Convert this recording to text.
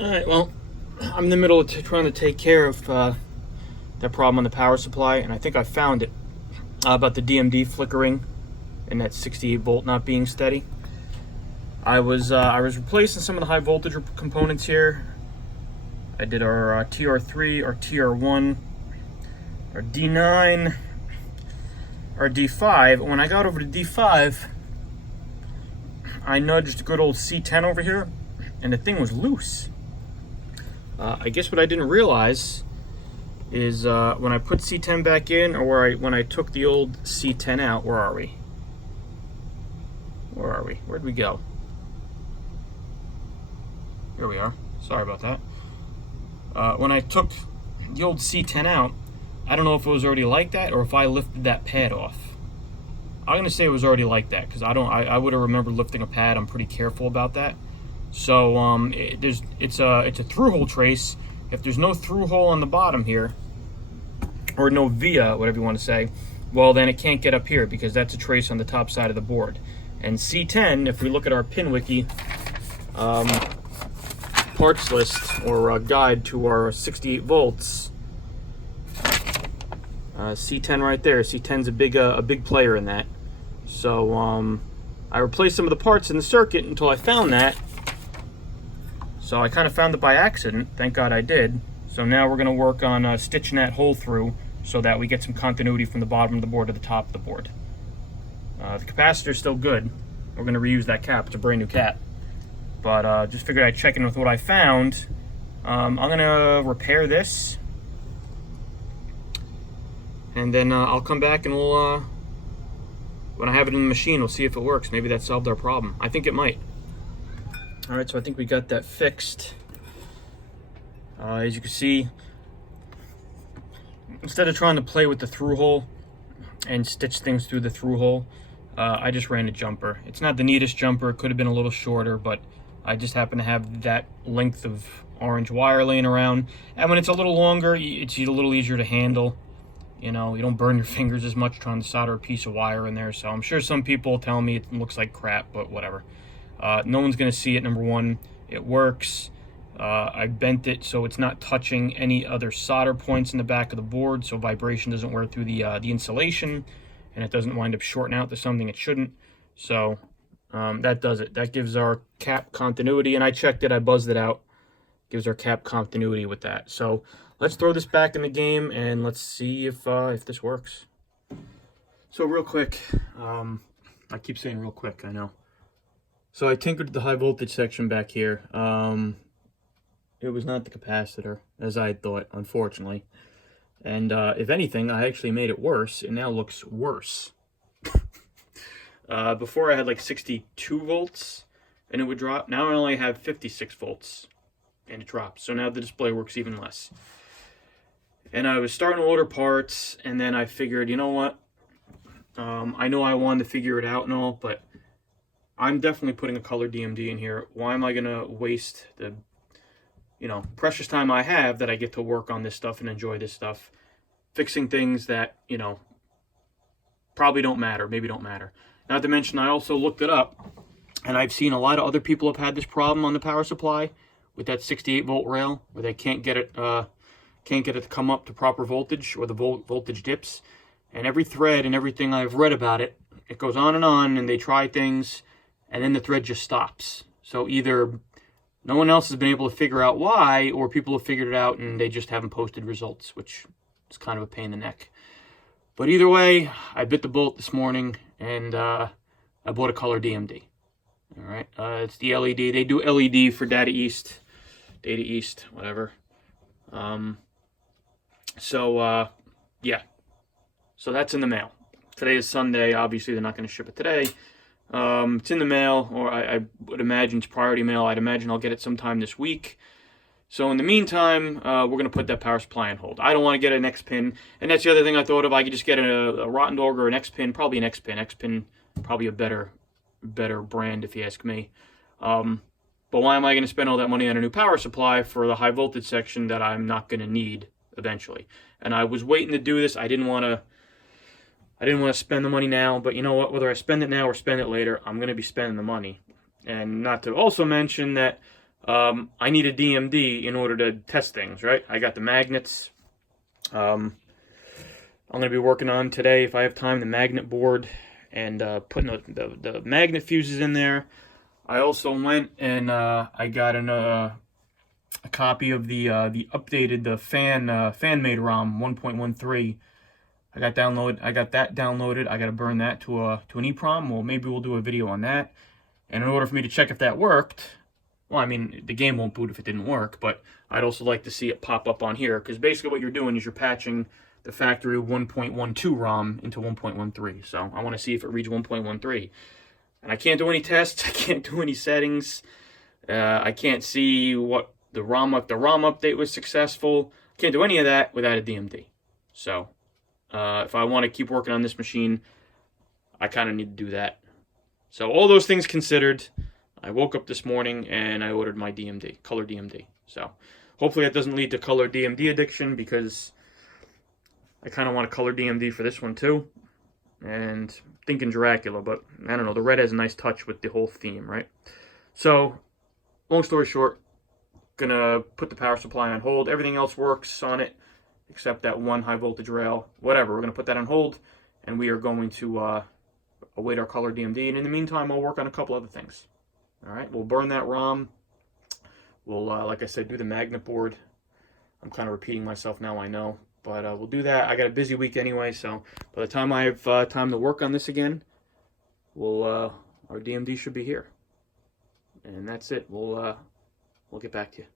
Alright, well, I'm in the middle of trying to take care of that problem on the power supply, and I think I found it about the DMD flickering and that 68 volt not being steady. I was replacing some of the high voltage components here. I did our TR3, our TR1, our D9, our D5. When I got over to D5, I nudged good old C10 over here, and the thing was loose. I guess what I didn't realize is when I put C10 back in, or when I took the old C10 out, where are we? Where are we? Where'd we go? Here we are. Sorry about that. When I took the old C10 out, I don't know if it was already like that or if I lifted that pad off. I'm gonna say it was already like that because I would have remembered lifting a pad. I'm pretty careful about that. So it's a through hole trace. If there's no through hole on the bottom here, or no via, whatever you want to say, well then it can't get up here because that's a trace on the top side of the board. And C10, if we look at our PinWiki parts list or guide to our 68 volts, C10 right there. C10's a big player in that. So I replaced some of the parts in the circuit until I found that. So I kind of found it by accident. Thank God I did. So now we're going to work on stitching that hole through so that we get some continuity from the bottom of the board to the top of the board. The capacitor's still good. We're going to reuse that cap. It's a brand new cap. But just figured I'd check in with what I found. I'm going to repair this. And then I'll come back and we'll, when I have it in the machine, we'll see if it works. Maybe that solved our problem. I think it might. All right, so I think we got that fixed. As you can see, instead of trying to play with the through hole and stitch things through the through hole, I just ran a jumper. It's not the neatest jumper. It could have been a little shorter, but I just happen to have that length of orange wire laying around. And when it's a little longer, it's a little easier to handle. You know, you don't burn your fingers as much trying to solder a piece of wire in there. So I'm sure some people tell me it looks like crap, but whatever. No one's going to see it, number one. It works. I bent it so it's not touching any other solder points in the back of the board, so vibration doesn't wear through the insulation, and it doesn't wind up shorting out to something it shouldn't. So that does it. That gives our cap continuity, and I checked it. I buzzed it out. Gives our cap continuity with that. So let's throw this back in the game, and let's see if this works. So real quick, I keep saying real quick, I know. So I tinkered the high voltage section back here. It was not the capacitor, as I thought, unfortunately. And if anything, I actually made it worse. It now looks worse. Before I had like 62 volts, and it would drop. Now I only have 56 volts, and it drops. So now the display works even less. And I was starting to order parts, and then I figured, you know what? I know I wanted to figure it out and all, but I'm definitely putting a color DMD in here. Why am I going to waste the, precious time I have that I get to work on this stuff and enjoy this stuff, fixing things that, probably don't matter, maybe don't matter. Not to mention, I also looked it up, and I've seen a lot of other people have had this problem on the power supply with that 68 volt rail, where they can't get it to come up to proper voltage, or the voltage dips. And every thread and everything I've read about it, it goes on, and they try things, and then the thread just stops. So either no one else has been able to figure out why, or people have figured it out and they just haven't posted results, which is kind of a pain in the neck. But either way, I bit the bullet this morning, and I bought a color DMD. All right, it's the LED. They do LED for Data East, whatever. Yeah. So that's in the mail. Today is Sunday. Obviously, they're not going to ship it today. It's in the mail, or I would imagine it's priority mail. I'd imagine I'll get it sometime this week. So in the meantime, we're going to put that power supply on hold. I don't want to get an X-Pin. And that's the other thing I thought of. I could just get a Rotten Dog or an X-Pin. Probably an X-Pin. X-Pin, probably a better brand if you ask me. But why am I going to spend all that money on a new power supply for the high voltage section that I'm not going to need eventually? And I was waiting to do this. I didn't want to spend the money now, but you know what? Whether I spend it now or spend it later, I'm going to be spending the money. And not to also mention that I need a DMD in order to test things, right? I got the magnets. I'm going to be working on today, if I have time, the magnet board and putting the magnet fuses in there. I also went and I got a copy of the updated fan made ROM 1.13. I got that downloaded. I got to burn that to an EEPROM. Well, maybe we'll do a video on that. And in order for me to check if that worked, well, I mean, the game won't boot if it didn't work, but I'd also like to see it pop up on here, because basically what you're doing is you're patching the factory 1.12 ROM into 1.13. So I want to see if it reads 1.13. And I can't do any tests. I can't do any settings. I can't see what the ROM update was successful. Can't do any of that without a DMD. So if I want to keep working on this machine, I kind of need to do that. So all those things considered, I woke up this morning and I ordered my DMD, color DMD. So hopefully that doesn't lead to color DMD addiction, because I kind of want a color DMD for this one too. And thinking Dracula, but I don't know, the red has a nice touch with the whole theme, right? So long story short, gonna put the power supply on hold. Everything else works on it except that one high voltage rail. Whatever, we're gonna put that on hold, and we are going to await our color DMD. And in the meantime, I'll work on a couple other things. All right, we'll burn that ROM. We'll, like I said, do the magnet board. I'm kind of repeating myself now, I know, but we'll do that. I got a busy week anyway, so by the time I have time to work on this again, our DMD should be here. And that's it. We'll get back to you.